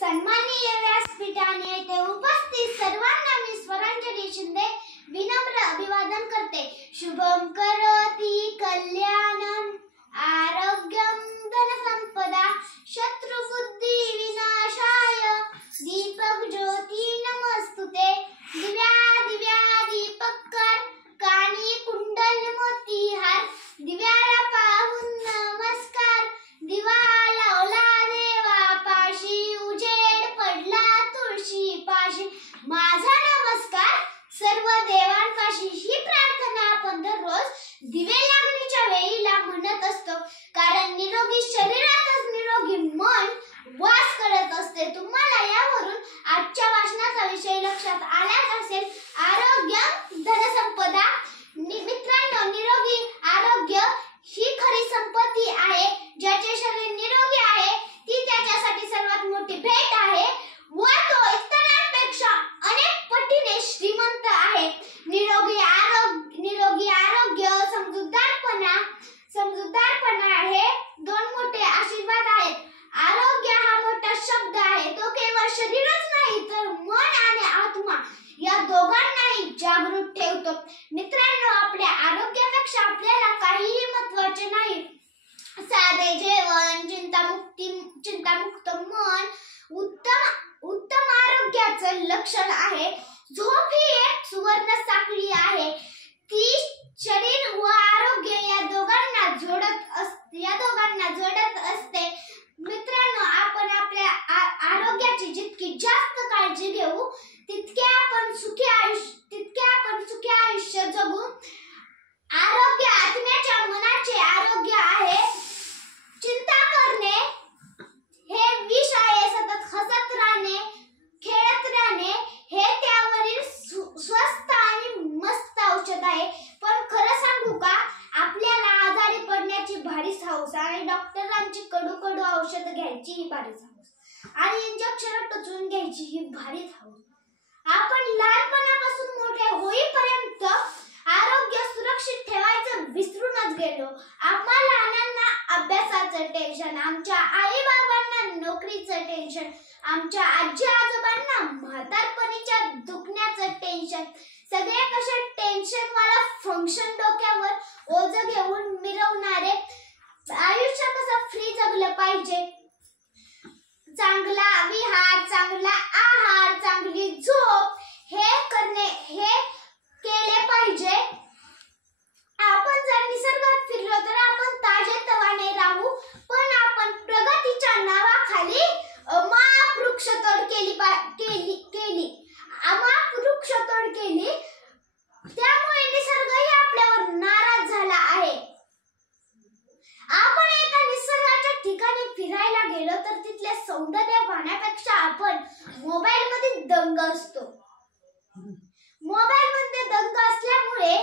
सन्माननीय व्यासपीठाने येथे उपस्थित सर्वांना मी स्वरांजली शिंदे विनम्र अभिवादन करते। शुभम करोति कल्याणम आरोग्यम धनसंपदा शत्रुबुद्धि विनाशाय दीपक ज्योति नमस्तुते। दिव्या दिव्या दीपककार कानी कुंडल मोती हार दिव्याला पाहून नमस्कार दिवा लावला देवा पाशी उजेड पडला तुळशी पाशी माझा नमस्कार सर्व देवांपाशी। ही प्रार्थना आपण दररोज दिवे लागणीच्या वेळीला म्हणत असतो, कारण निरोगी शरीरातच निरोगी मन वास करत असते। तुम्हाला यावरून आजच्या वाचनाचा विषय लक्षात आलाच असेल, आरोग्य धनसंपदा। मित्रांनो, निरोगी आरोग्य ही खरी संपत्ती आहे। ज्याचे शरीर निरोगी आहे ती त्याच्यासाठी सर्वात मोठी भेट आहे व तो इतरांपेक्षा अनेक पटीने श्रीमंत आहे। निरोगी आरोग्य समजूतदारपणा हे दोन मोठे आशीर्वाद आहेत। आरोग्य हा मोठा शब्द आहे, तो केवळ शरीरच नाही तर मन आणि आत्मा या दोघांनाही जागृत ठेवतो। मित्रांनो, आपल्या आरोग्यापेक्षा आपल्याला काहीही महत्त्वाचे नाही। साधे जेवण, चिंतामुक्त मन उत्तम आरोग्याचं लक्षण आहे। झोप ही एक सुवर्ण साखळी आहे, ती शरीर व आरोग्य या दोघांना जोडत असते। मित्रांनो, आपण आपल्या आरोग्याची जितकी जास्त काळजी घेऊ तितके आपण सुखी आयुष्य जगू। आरोग्य आत्म्याच्या मनाचे आरोग्य आहे। चिंता करणे हे विष आहे। सतत हसत राहणे, खेळत राहणे हे त्यावरील स्वस्त आणि मस्त औषध आहे। पण खरं सांगू का, आपल्याला आजारी पडण्याची भारीच हौस आणि डॉक्टरांची कडू औषध घ्यायची ही भारीच हौस आणि इंजेक्शन टोचून घ्यायची ही भारीच हौस। आपण लहानपणापासून मोठे होईपर्यंत आरोग्य सुरक्षित ठेवायचं विसरूनच गेलो। आम्हा लहानांना अभ्यासाचं टेन्शन, आमच्या आई बाबांना नोकरीचं टेन्शन, आमच्या आजी आजोबांना म्हातारपणीच्या दुखण्याचं टेन्शन। सगळे कसे टेन्शन वाला फंक्शन डोक्यावर ओझं घेऊन मिरवणारे। आयुष्य कसं फ्री जगलं पाहिजे, चांगला विहार, चांगला आहार, चांगली झोप हे केले पाहिजे। आपण जर निसर्गात फिरलो तर आपण ताजेतवाने राहू, पण आपण प्रगतीच्या नावाखाली वृक्षतोड केली, त्यामुळे निसर्गही आपल्यावर नाराज झाला आहे। आपण एका निसर्गाच्या ठिकाणी फिरायला गेलो तर तिथले सौंदर्य पाहण्यापेक्षा आपण मोबाईल मध्ये दंग असतो। मोबाईल मध्ये दंग असल्यामुळे